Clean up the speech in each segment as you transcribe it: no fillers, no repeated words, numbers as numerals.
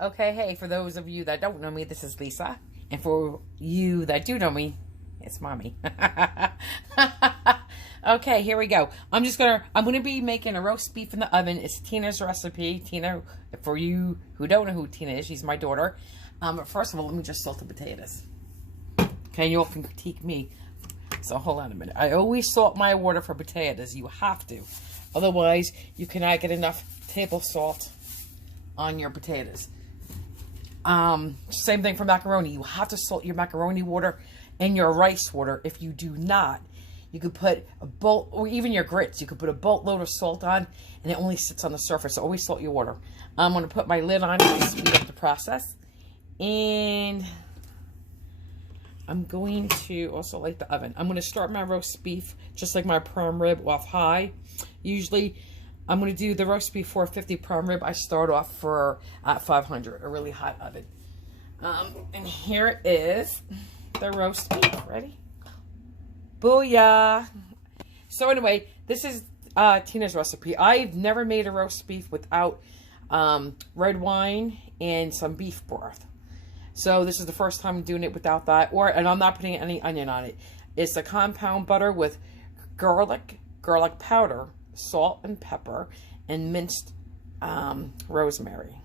Okay, hey, for those of you that don't know me, this is Lisa. And for you that do know me, it's Mommy. Okay, here we go. I'm gonna be making a roast beef in the oven. It's Tina's recipe. Tina, for you who don't know who Tina is, she's my daughter. First of all, let me just salt the potatoes. Okay, you all can critique me. So hold on a minute. I always salt my water for potatoes. You have to. Otherwise, you cannot get enough table salt on your potatoes. Same thing for macaroni. You have to salt your macaroni water and your rice water. If you do not, you could put a bolt, or even your grits, you could put a boatload of salt on, and it only sits on the surface. So always salt your water. I'm going to put my lid on to speed up the process. And I'm going to also light the oven. I'm going to start my roast beef, just like my prime rib, off high. Usually, I'm going to do the roast beef 450 prime rib. I start off at 500, a really hot oven. And here is the roast beef. Ready? Booyah! So anyway, this is Tina's recipe. I've never made a roast beef without red wine and some beef broth. So this is the first time I'm doing it without that. And I'm not putting any onion on it. It's a compound butter with garlic powder, salt and pepper, and minced rosemary.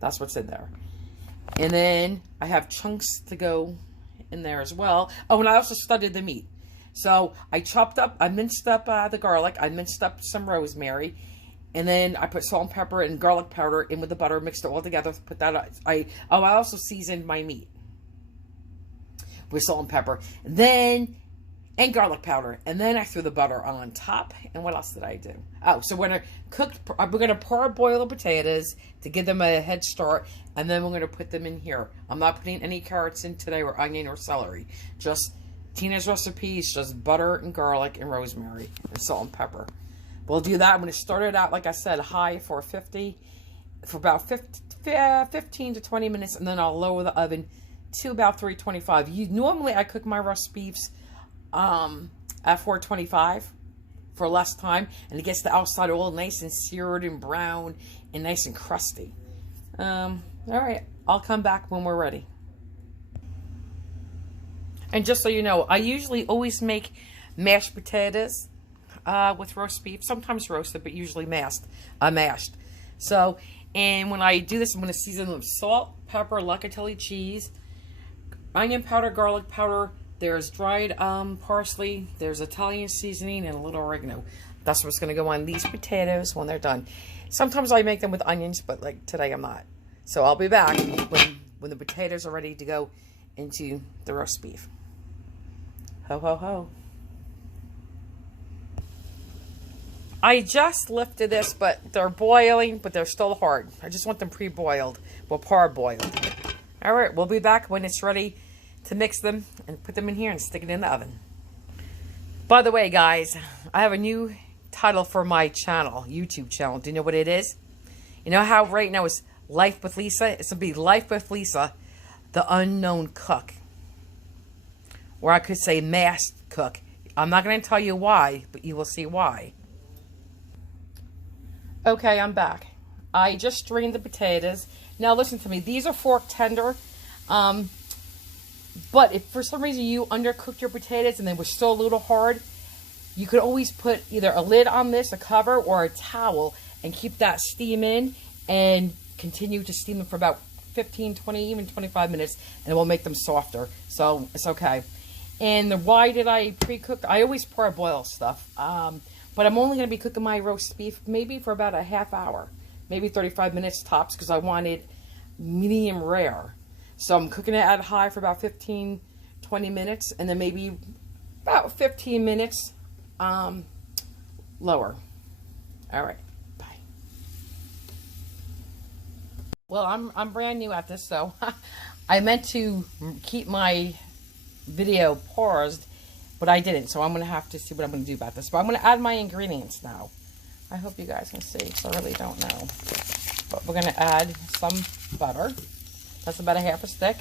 That's what's in there. And then I have chunks to go in there as well. Oh, and I also studied the meat. So I minced up the garlic. I minced up some rosemary. And then I put salt and pepper and garlic powder in with the butter, mixed it all together. Put that on. I also seasoned my meat with salt and pepper. And garlic powder. And then I threw the butter on top. And what else did I do? Oh, so we're going to parboil the potatoes to give them a head start. And then we're going to put them in here. I'm not putting any carrots in today, or onion or celery. Just Tina's recipe is just butter and garlic and rosemary and salt and pepper. We'll do that. I'm going to start it out, like I said, high 450 for about 15 to 20 minutes. And then I'll lower the oven to about 325. Normally, I cook my roast beefs at 425 for less time, and it gets the outside all nice and seared and brown and nice and crusty. All right, I'll come back when we're ready. And just so you know, I usually always make mashed potatoes with roast beef, sometimes roasted, but usually mashed. So, and when I do this, I'm going to season them with salt, pepper, locatelli cheese, onion powder, garlic powder. There's dried parsley, there's Italian seasoning, and a little oregano. That's what's going to go on these potatoes when they're done. Sometimes I make them with onions, but like today I'm not. So I'll be back when the potatoes are ready to go into the roast beef. Ho, ho, ho. I just lifted this, but they're boiling, but they're still hard. I just want them pre-boiled, well, parboiled. All right, we'll be back when it's ready to mix them and put them in here and stick it in the oven. By the way, guys, I have a new title for my channel, YouTube channel. Do you know what it is? You know how right now it's Life with Lisa? It's going to be Life with Lisa, the Unknown Cook. Or I could say Masked Cook. I'm not going to tell you why, but you will see why. Okay, I'm back. I just strained the potatoes. Now listen to me. These are fork tender. But if for some reason you undercooked your potatoes and they were still a little hard, you could always put either a lid on this, a cover, or a towel, and keep that steam in and continue to steam them for about 15, 20, even 25 minutes, and it will make them softer. So it's okay. And why did I pre-cook? I always parboil stuff. But I'm only going to be cooking my roast beef maybe for about a half hour, maybe 35 minutes tops, because I want it medium rare. So I'm cooking it at high for about 15, 20 minutes, and then maybe about 15 minutes lower. All right, bye. Well, I'm brand new at this, so I meant to keep my video paused, but I didn't, so I'm going to have to see what I'm going to do about this. But I'm going to add my ingredients now. I hope you guys can see, because I really don't know. But we're going to add some butter. That's about a half a stick.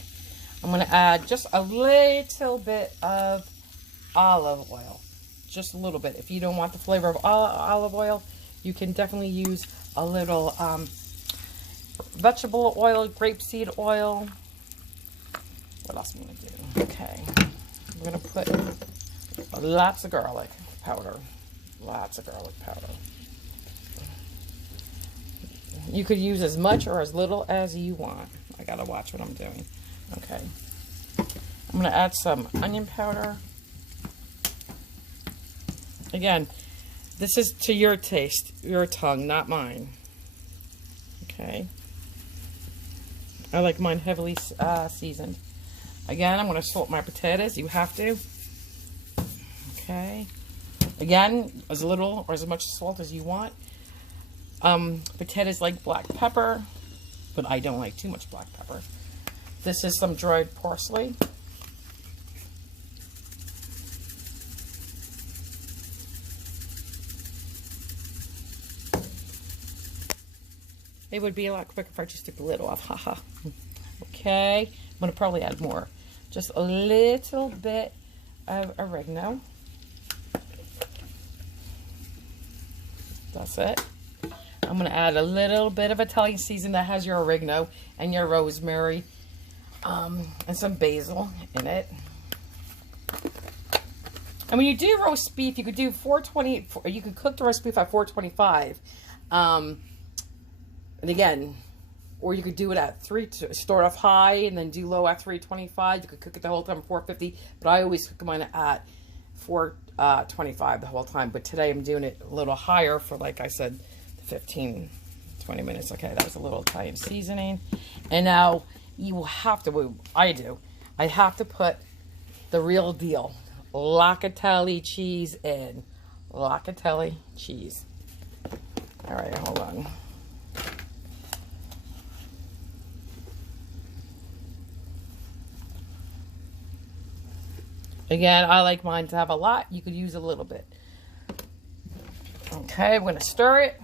I'm going to add just a little bit of olive oil. Just a little bit. If you don't want the flavor of olive oil, you can definitely use a little vegetable oil, grapeseed oil. What else am I going to do? Okay. I'm going to put lots of garlic powder. Lots of garlic powder. You could use as much or as little as you want. I got to watch what I'm doing. Okay. I'm going to add some onion powder. Again, this is to your taste, your tongue, not mine. Okay. I like mine heavily seasoned. Again, I'm going to salt my potatoes. You have to. Okay. Again, as little or as much salt as you want. Potatoes like black pepper, but I don't like too much black pepper. This is some dried parsley. It would be a lot quicker if I just took the lid off. Haha. Okay. I'm going to probably add more. Just a little bit of oregano. That's it. I'm going to add a little bit of Italian season that has your oregano and your rosemary. And some basil in it. And when you do roast beef, you could do 420. You could cook the roast beef at 425. And again, or you could do it at start off high and then do low at 325. You could cook it the whole time at 450. But I always cook mine at 425 the whole time. But today I'm doing it a little higher for, like I said, 15, 20 minutes. Okay, that was a little Italian seasoning. And now you will have to, I have to put the real deal, Locatelli cheese in. Locatelli cheese. All right, hold on. Again, I like mine to have a lot. You could use a little bit. Okay, I'm going to stir it.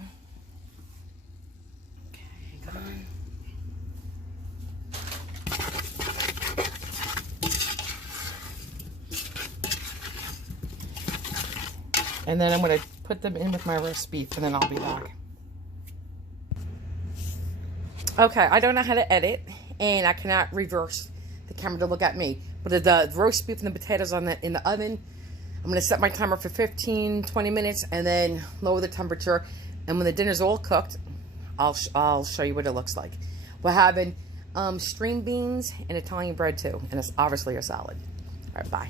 And then I'm going to put them in with my roast beef, and then I'll be back. Okay, I don't know how to edit, and I cannot reverse the camera to look at me. But the roast beef and the potatoes in the oven, I'm going to set my timer for 15, 20 minutes, and then lower the temperature. And when the dinner's all cooked, I'll show you what it looks like. We're having string beans and Italian bread too, and it's obviously a salad. All right, bye.